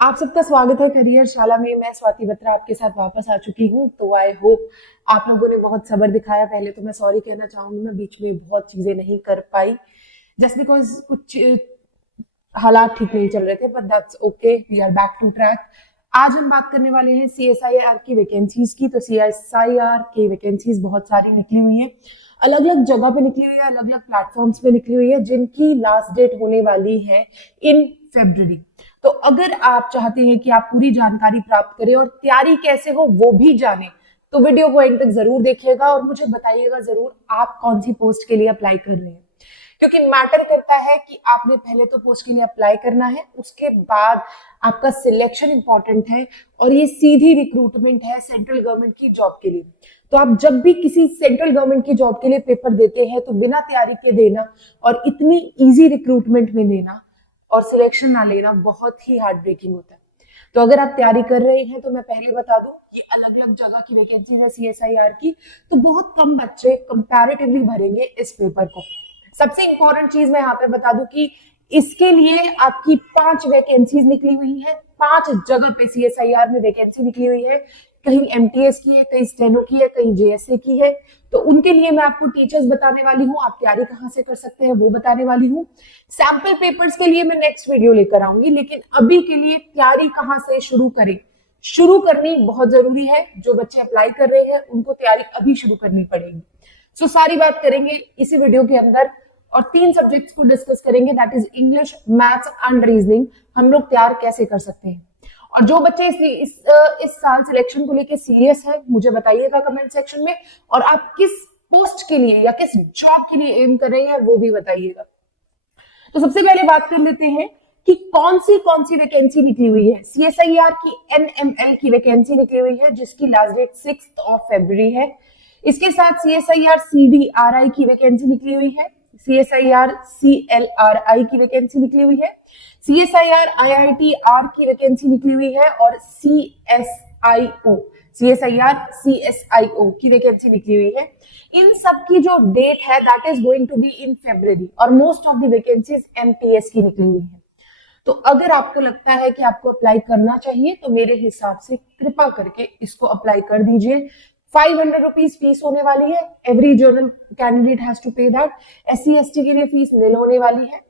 आप सबका स्वागत है करियर शाला में। मैं स्वाति बत्रा आपके साथ वापस आ चुकी हूँ। तो आई होप आप लोगों ने बहुत सब्र दिखाया। पहले तो मैं सॉरी कहना चाहूंगी, मैं बीच में बहुत चीजें नहीं कर पाई जस्ट बिकॉज कुछ हालात ठीक नहीं चल रहे थे, but that's okay, we are back to track. आज हम बात करने वाले हैं सीएसआईआर की वैकेंसीज की। तो सीएसआईआर की वैकेंसीज बहुत सारी निकली हुई है, अलग अलग जगह पे निकली हुई है, अलग अलग प्लेटफॉर्म्स पे निकली हुई है, जिनकी लास्ट डेट होने वाली है इन फेब्रुवरी। तो अगर आप चाहते हैं कि आप पूरी जानकारी प्राप्त करें और तैयारी कैसे हो वो भी जाने, तो वीडियो को एंड तक जरूर देखिएगा और मुझे बताइएगा जरूर आप कौन सी पोस्ट के लिए अप्लाई कर रहे हैं। क्योंकि मैटर करता है कि आपने पहले तो पोस्ट के लिए अप्लाई करना है, उसके बाद आपका सिलेक्शन इंपॉर्टेंट है और ये सीधी रिक्रूटमेंट है सेंट्रल गवर्नमेंट की जॉब के लिए। तो आप जब भी किसी सेंट्रल गवर्नमेंट की जॉब के लिए पेपर देते हैं तो बिना तैयारी के देना और इतनी इजी रिक्रूटमेंट में देना और सिलेक्शन ना लेना बहुत ही हार्ट ब्रेकिंग होता है। तो अगर आप तैयारी कर रहे हैं तो मैं पहले बता दूं, ये अलग अलग जगह की वैकेंसीज है सीएसआईआर की, तो बहुत कम बच्चे कंपैरेटिवली भरेंगे इस पेपर को। सबसे इंपॉर्टेंट चीज मैं यहाँ पे बता दूं कि इसके लिए आपकी 5 वैकेंसीज निकली हुई है। 5 जगह पे सीएसआईआर में वैकेंसी निकली हुई है। कहीं एमटीएस की है, कहीं स्टेनो की है, कहीं जेएसए की है। तो उनके लिए मैं आपको टीचर्स बताने वाली हूँ, आप तैयारी कहाँ से कर सकते हैं वो बताने वाली हूँ। सैंपल पेपर्स के लिए मैं नेक्स्ट वीडियो लेकर आऊंगी, लेकिन अभी के लिए तैयारी कहाँ से शुरू करें, शुरू करनी बहुत जरूरी है। जो बच्चे अप्लाई कर रहे हैं उनको तैयारी अभी शुरू करनी पड़ेगी। सो सारी बात करेंगे इसी वीडियो के अंदर और 3 सब्जेक्ट्स को डिस्कस करेंगे, that is English, maths and reasoning. हम लोग तैयार कैसे कर सकते हैं और जो बच्चे इस साल सिलेक्शन को लेकर सीरियस है मुझे बताइएगा कमेंट सेक्शन में, और आप किस पोस्ट के लिए या किस जॉब के लिए एम कर रहे हैं वो भी बताइएगा। तो सबसे पहले बात कर लेते हैं कि कौन सी वैकेंसी निकली हुई है। सीएसआईआर की एनएमएल की वैकेंसी निकली हुई है जिसकी लास्ट डेट 6 फरवरी है। इसके साथ सीएसआईआर सीडीआरआई की वैकेंसी निकली हुई है, सीएसआईआर सीएलआरआई की वैकेंसी निकली हुई है, सीएसआईआर आईआईटीआर की वैकेंसी निकली हुई है और सीएसआईआर सीएसआईओ की वैकेंसी निकली हुई है। इन सब की जो डेट है that is going to be in February और most of the vacancies MTS की निकली हुई है। तो अगर आपको लगता है कि आपको अप्लाई करना चाहिए तो मेरे हिसाब से कृपा करके इसको अप्लाई कर दीजिए। 500 रुपीज फीस होने वाली है, every general candidate has to pay that. SC ST के लिए फीस निल होने वाली है।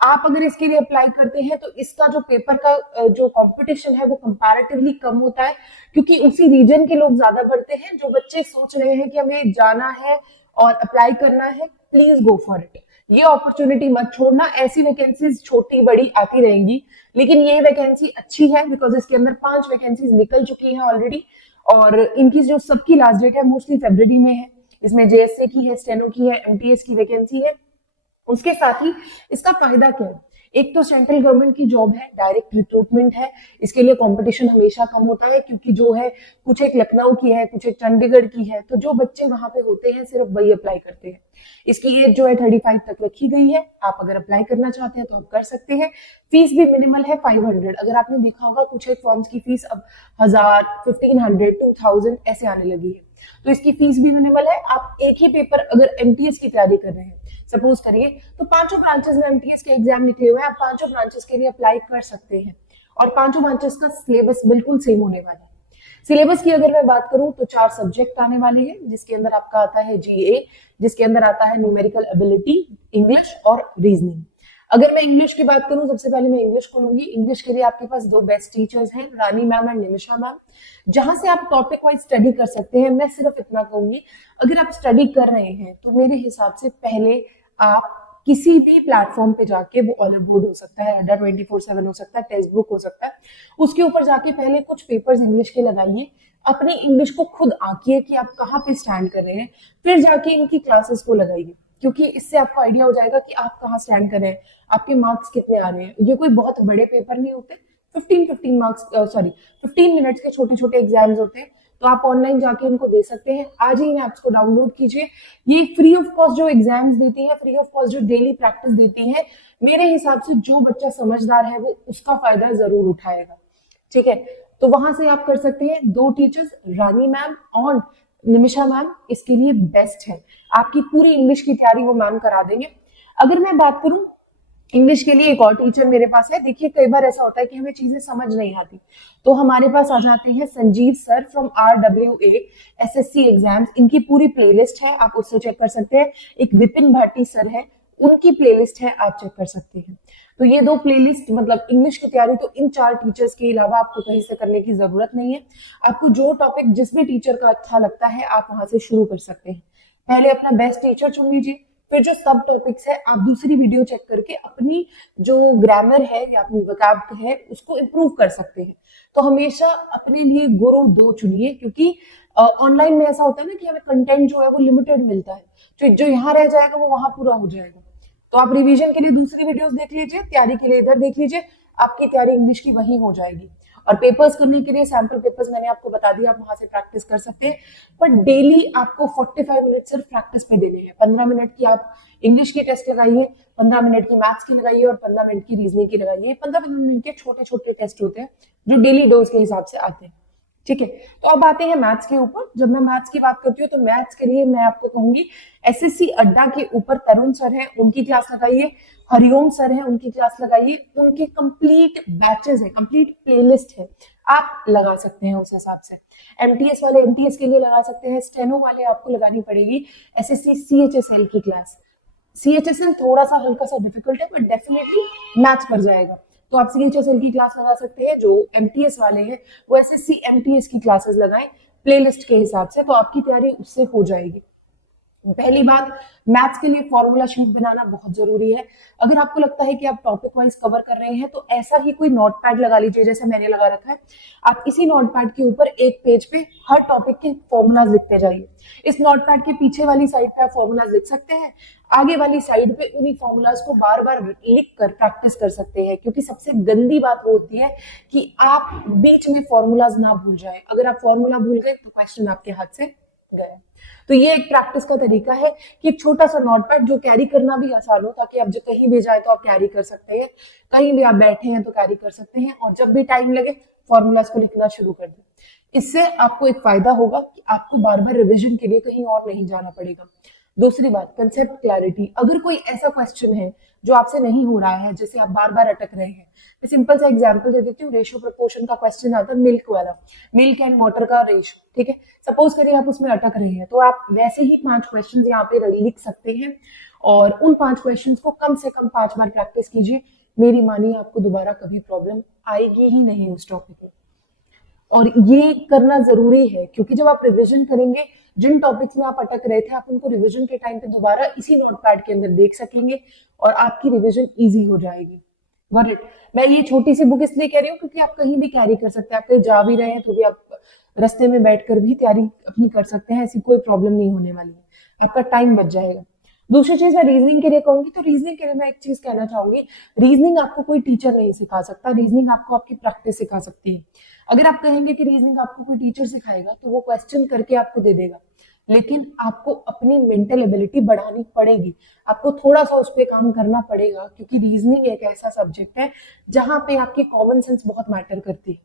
आप अगर इसके लिए अप्लाई करते हैं तो इसका जो पेपर का जो कंपटीशन है वो कंपैरेटिवली कम होता है, क्योंकि उसी रीजन के लोग ज्यादा भरते हैं। जो बच्चे सोच रहे हैं कि हमें जाना है और अप्लाई करना है, प्लीज गो फॉर इट। ये अपॉर्चुनिटी मत छोड़ना। ऐसी वैकेंसीज छोटी बड़ी आती रहेंगी, लेकिन ये वैकेंसी अच्छी है बिकॉज इसके अंदर 5 वैकेंसीज निकल चुकी हैं ऑलरेडी और इनकी जो सबकी लास्ट डेट है मोस्टली फरवरी में है। इसमें जेएसए की है, स्टेनो की है, एमटीएस की वैकेंसी है। उसके साथ ही इसका फायदा क्या है, एक तो सेंट्रल गवर्नमेंट की जॉब है, डायरेक्ट रिक्रूटमेंट है। इसके लिए कंपटीशन हमेशा कम होता है क्योंकि जो है कुछ एक लखनऊ की है, कुछ एक चंडीगढ़ की है, तो जो बच्चे वहां पे होते हैं सिर्फ वही अप्लाई करते हैं। इसकी एज जो है 35 तक रखी गई है। आप अगर अप्लाई करना चाहते हैं तो आप कर सकते हैं। फीस भी मिनिमल है 500। अगर आपने देखा होगा कुछ एक फॉर्म्स की फीस अब 1000, 1500, 2000 ऐसे आने लगी है, तो इसकी फीस भी मिनिमल है। आप एक ही पेपर अगर एमटीएस की तैयारी कर रहे हैं सपोज करिए, तो 5 ब्रांचेस में एमटीएस के एग्जाम निकले हुए हैं, आप 5 ब्रांचेस के लिए अप्लाई कर सकते हैं और 5 ब्रांचेस का सिलेबस बिल्कुल सेम होने वाला है। सिलेबस की अगर मैं बात करूं तो 4 सब्जेक्ट आने वाले हैं, जिसके अंदर आपका आता है जीए, जिसके अंदर आता है न्यूमेरिकल एबिलिटी, इंग्लिश और रीजनिंग। अगर मैं इंग्लिश की बात करूं, सबसे पहले मैं इंग्लिश को लूंगी। इंग्लिश के लिए आपके पास 2 बेस्ट टीचर्स हैं, रानी मैम एंड निमिषा मैम, जहां से आप टॉपिक वाइज स्टडी कर सकते हैं। मैं सिर्फ इतना कहूंगी, अगर आप स्टडी कर रहे हैं तो मेरे हिसाब से पहले आप किसी भी प्लेटफॉर्म पे जाके, वो ऑलर बोर्ड हो सकता है, अड्डा 24/7 हो सकता है, टेक्स्ट बुक हो सकता है, उसके ऊपर जाके पहले कुछ पेपर्स इंग्लिश के लगाइए। अपनी इंग्लिश को खुद आंकिए कि आप कहाँ पे स्टैंड कर रहे हैं, फिर जाके इनकी क्लासेस को लगाइए, क्योंकि इससे आपको आइडिया हो जाएगा कि आप कहाँ स्टैंड कर रहे हैं, आपके मार्क्स कितने आ रहे हैं। ये कोई बहुत बड़े पेपर नहीं होते, 15 मिनट्स के छोटे छोटे एग्जाम्स होते हैं। तो आप ऑनलाइन जाके इनको दे सकते हैं। आज ही इन ऐप्स को डाउनलोड कीजिए। ये फ्री ऑफ कॉस्ट जो एग्जाम्स देती है, फ्री ऑफ कॉस्ट जो डेली प्रैक्टिस देती है, मेरे हिसाब से जो बच्चा समझदार है वो उसका फायदा जरूर उठाएगा। ठीक है, तो वहां से आप कर सकते हैं। 2 टीचर्स रानी मैम और निमिषा मैम इसके लिए बेस्ट है। आपकी पूरी इंग्लिश की तैयारी वो मैम करा देंगे। अगर मैं बात करूं इंग्लिश के लिए एक और टीचर मेरे पास है। देखिए कई बार ऐसा होता है कि हमें चीजें समझ नहीं आती, तो हमारे पास आ जाते हैं Sanjeev sir from RWA SSC exams. इनकी पूरी प्लेलिस्ट है, आप उससे चेक कर सकते हैं। एक विपिन भाटी सर है, उनकी प्लेलिस्ट है, आप चेक कर सकते हैं। तो ये दो प्लेलिस्ट, मतलब इंग्लिश की तैयारी तो इन 4 टीचर्स के अलावा आपको कहीं से करने की जरूरत नहीं है। आपको जो टॉपिक जिस भी टीचर का अच्छा लगता है आप वहां से शुरू कर सकते हैं। पहले अपना बेस्ट टीचर चुन लीजिए, फिर जो सब टॉपिक्स है आप दूसरी वीडियो चेक करके अपनी जो ग्रामर है या अपनी वोकैब है उसको इम्प्रूव कर सकते हैं। तो हमेशा अपने लिए गुरु दो चुनिए, क्योंकि ऑनलाइन में ऐसा होता है ना कि हमें कंटेंट जो है वो लिमिटेड मिलता है, तो जो यहाँ रह जाएगा वो वहां पूरा हो जाएगा। तो आप रिवीजन के लिए दूसरी वीडियोस देख लीजिए, तैयारी के लिए इधर देख लीजिए, आपकी तैयारी इंग्लिश की वही हो जाएगी। और पेपर्स करने के लिए सैंपल पेपर्स मैंने आपको बता दिया, आप वहां से प्रैक्टिस कर सकते हैं। पर डेली आपको 45 मिनट सिर्फ प्रैक्टिस पे देने हैं। 15 मिनट की आप इंग्लिश की टेस्ट लगाइए, 15 मिनट की मैथ्स की लगाइए और 15 मिनट की रीजनिंग की लगाइए। 15-15 मिनट के छोटे छोटे टेस्ट होते हैं जो डेली डोज के हिसाब से आते हैं। ठीक है, तो अब आते हैं मैथ्स के ऊपर। जब मैं मैथ्स की बात करती हूँ तो मैथ्स के लिए मैं आपको कहूंगी SSC अड्डा के ऊपर तरुण सर है, उनकी क्लास लगाइए। हरिओम सर है, उनकी क्लास लगाइए। उनके कंप्लीट बैचेस है, कंप्लीट प्लेलिस्ट है, आप लगा सकते हैं उस हिसाब से। MTS वाले MTS के लिए लगा सकते हैं। स्टेनो वाले आपको लगानी पड़ेगी SSC CHSL की क्लास। CHSL थोड़ा सा हल्का सा डिफिकल्ट है, बट डेफिनेटली मैच कर जाएगा। तो आप CHSL की क्लास लगा सकते हैं। जो MTS वाले हैं वो SSC MTS की क्लासेस लगाएं प्लेलिस्ट के हिसाब से, तो आपकी तैयारी उससे हो जाएगी। पहली बात, मैथ्स के लिए फॉर्मूला शीट बनाना बहुत जरूरी है। अगर आपको लगता है कि आप टॉपिक वाइज कवर कर रहे हैं तो ऐसा ही कोई नोट पैड लगा लीजिए जैसे मैंने लगा रखा है। आप इसी नोट पैड के ऊपर एक पेज पे हर टॉपिक के फॉर्मूलाज लिखते जाइए। इस नोट पैड के पीछे वाली साइड पे आप फॉर्मूलाज लिख सकते हैं, आगे वाली साइड पे उन्हीं फॉर्मूलाज को बार बार लिख कर प्रैक्टिस कर सकते हैं। क्योंकि सबसे गंदी बात वो होती है कि आप बीच में फॉर्मूलाज ना भूल जाए। अगर आप फॉर्मूला भूल गए तो क्वेश्चन आपके हाथ से गए। तो ये एक प्रैक्टिस का तरीका है कि एक छोटा सा नोटपैड जो कैरी करना भी आसान हो, ताकि आप जो कहीं भी जाए तो आप कैरी कर सकते हैं, कहीं भी आप बैठे हैं तो कैरी कर सकते हैं, और जब भी टाइम लगे फॉर्मूलाज को लिखना शुरू कर दें। इससे आपको एक फायदा होगा कि आपको बार बार रिविजन के लिए कहीं और नहीं जाना पड़ेगा। दूसरी बात, कंसेप्ट क्लैरिटी। अगर कोई ऐसा क्वेश्चन है जो आपसे नहीं हो रहा है, जैसे आप बार बार अटक रहे हैं, मैं सिंपल सा एग्जांपल दे देती हूँ। रेशियो प्रोपोर्शन का क्वेश्चन आता है, मिल्क वाला, मिल्क एंड वाटर का रेशियो। ठीक है, सपोज करिए आप उसमें अटक रहे हैं, तो आप वैसे ही 5 क्वेश्चन यहाँ पे लिख सकते हैं और उन 5 क्वेश्चन को कम से कम 5 बार प्रैक्टिस कीजिए। मेरी मानिए आपको दोबारा कभी प्रॉब्लम आएगी ही नहीं उस टॉपिक में। और ये करना जरूरी है, क्योंकि जब आप रिवीजन करेंगे, जिन टॉपिक्स में आप अटक रहे थे आप उनको रिवीजन के टाइम पे दोबारा इसी नोटपैड के अंदर देख सकेंगे और आपकी रिवीजन इजी हो जाएगी। Got it. मैं ये छोटी सी बुक इसलिए कह रही हूँ क्योंकि आप कहीं भी कैरी कर सकते हैं। आप कहीं जा भी रहे हैं तो भी आप रास्ते में बैठकर भी तैयारी अपनी कर सकते हैं, ऐसी कोई प्रॉब्लम नहीं होने वाली है, आपका टाइम बच जाएगा। दूसरी चीज मैं रीजनिंग के लिए कहूंगी, तो रीजनिंग के लिए मैं एक चीज कहना चाहूंगी, रीजनिंग आपको कोई टीचर नहीं सिखा सकता, रीजनिंग आपको आपकी प्रैक्टिस सिखा सकती है। अगर आप कहेंगे कि रीजनिंग आपको कोई टीचर सिखाएगा तो वो क्वेश्चन करके आपको दे देगा, लेकिन आपको अपनी मेंटल एबिलिटी बढ़ानी पड़ेगी, आपको थोड़ा सा उस पर काम करना पड़ेगा, क्योंकि रीजनिंग एक ऐसा सब्जेक्ट है जहां पे आपकी कॉमन सेंस बहुत मैटर करती है।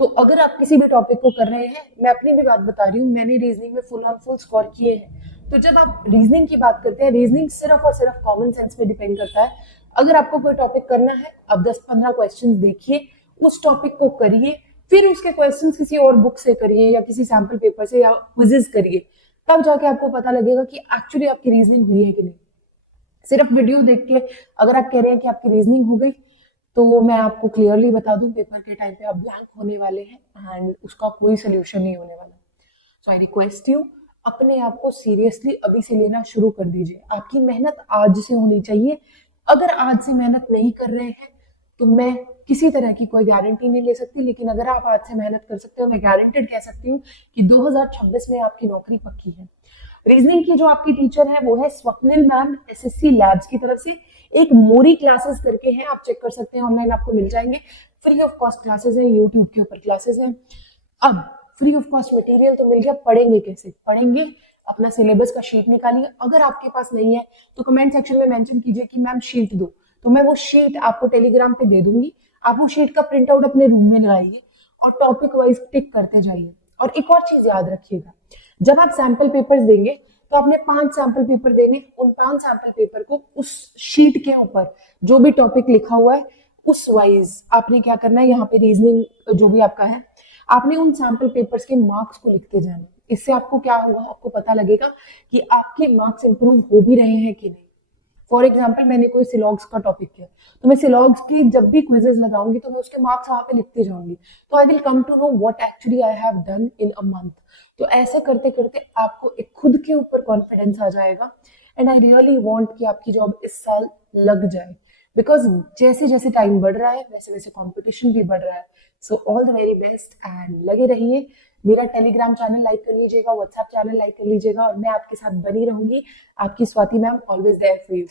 तो अगर आप किसी भी टॉपिक को कर रहे हैं, मैं अपनी भी बात बता रही हूँ, मैंने रीजनिंग में फुल ऑन फुल स्कोर किए हैं। तो जब आप रीजनिंग की बात करते हैं, रीजनिंग सिर्फ और सिर्फ कॉमन सेंस पे डिपेंड करता है। अगर आपको कोई टॉपिक करना है, आप 10-15 क्वेश्चन देखिए, उस टॉपिक को करिए, फिर उसके क्वेश्चंस किसी और बुक से करिए या किसी सैंपल पेपर से या क्विजेस करिए, तब जाके आपको पता लगेगा कि एक्चुअली आपकी रीजनिंग हुई है कि नहीं। सिर्फ वीडियो देख के अगर आप कह रहे हैं कि आपकी रीजनिंग हो गई, तो मैं आपको क्लियरली बता दूं, पेपर के टाइम पे आप ब्लैंक होने वाले हैं एंड उसका कोई सोल्यूशन नहीं होने वाला। सो आई रिक्वेस्ट यू, अपने आप को सीरियसली अभी से लेना शुरू कर दीजिए। आपकी मेहनत आज से होनी चाहिए। अगर आज से मेहनत नहीं कर रहे हैं तो मैं किसी तरह की कोई गारंटी नहीं ले सकती, लेकिन अगर आप आज से मेहनत कर सकते हो, मैं गारंटेड कह सकती हूँ कि 2026 में आपकी नौकरी पक्की है। रीजनिंग की जो आपकी टीचर है वो है स्वप्निल मैम, SSC लैब्स की तरफ से। एक मोरी क्लासेस करके हैं, आप चेक कर सकते हैं, ऑनलाइन आपको मिल जाएंगे, फ्री ऑफ कॉस्ट क्लासेस हैं, यूट्यूब के ऊपर क्लासेस हैं। अब फ्री ऑफ कॉस्ट मटेरियल तो मिल गया, पढ़ेंगे कैसे? पढ़ेंगे, अपना सिलेबस का शीट निकालिए। अगर आपके पास नहीं है तो कमेंट सेक्शन में मेंशन कीजिए कि मैम शीट दो, तो मैं वो शीट आपको टेलीग्राम पे दे दूंगी। आप वो शीट का प्रिंट आउट अपने रूम में लगाइए और टॉपिक वाइज टिक करते जाइए। और एक और चीज याद रखिएगा, जब आप सैंपल पेपर्स देंगे तो आपने 5 सैंपल पेपर देने, उन 5 सैंपल पेपर को उस शीट के ऊपर जो भी टॉपिक लिखा हुआ है उस वाइज आपने क्या करना है, यहाँ पे रीजनिंग जो भी आपका है, आपने उन सैंपल पेपर्स के मार्क्स को लिखते जाना। इससे आपको क्या होगा, आपको पता लगेगा कि आपके मार्क्स इंप्रूव हो भी रहे हैं कि नहीं। फॉर एग्जाम्पल मैंने कोई सिलॉग्स का टॉपिक किया, तो मैं सिलॉग्स की जब भी क्विजेस लगाऊंगी तो मैं उसके मार्क्स वहां पे लिखते जाऊंगी, तो I will come to know what actually I have done in a month. तो ऐसा करते करते आपको एक खुद के ऊपर कॉन्फिडेंस आ जाएगा, एंड आई रियली वांट कि आपकी जॉब इस साल लग जाए, बिकॉज जैसे जैसे टाइम बढ़ रहा है वैसे वैसे कंपटीशन भी बढ़ रहा है। So all the very best and लगे रहिए। मेरा टेलीग्राम चैनल लाइक कर लीजिएगा, व्हाट्सएप चैनल लाइक कर लीजिएगा, और मैं आपके साथ बनी रहूंगी, आपकी Swati ma'am, always there for you.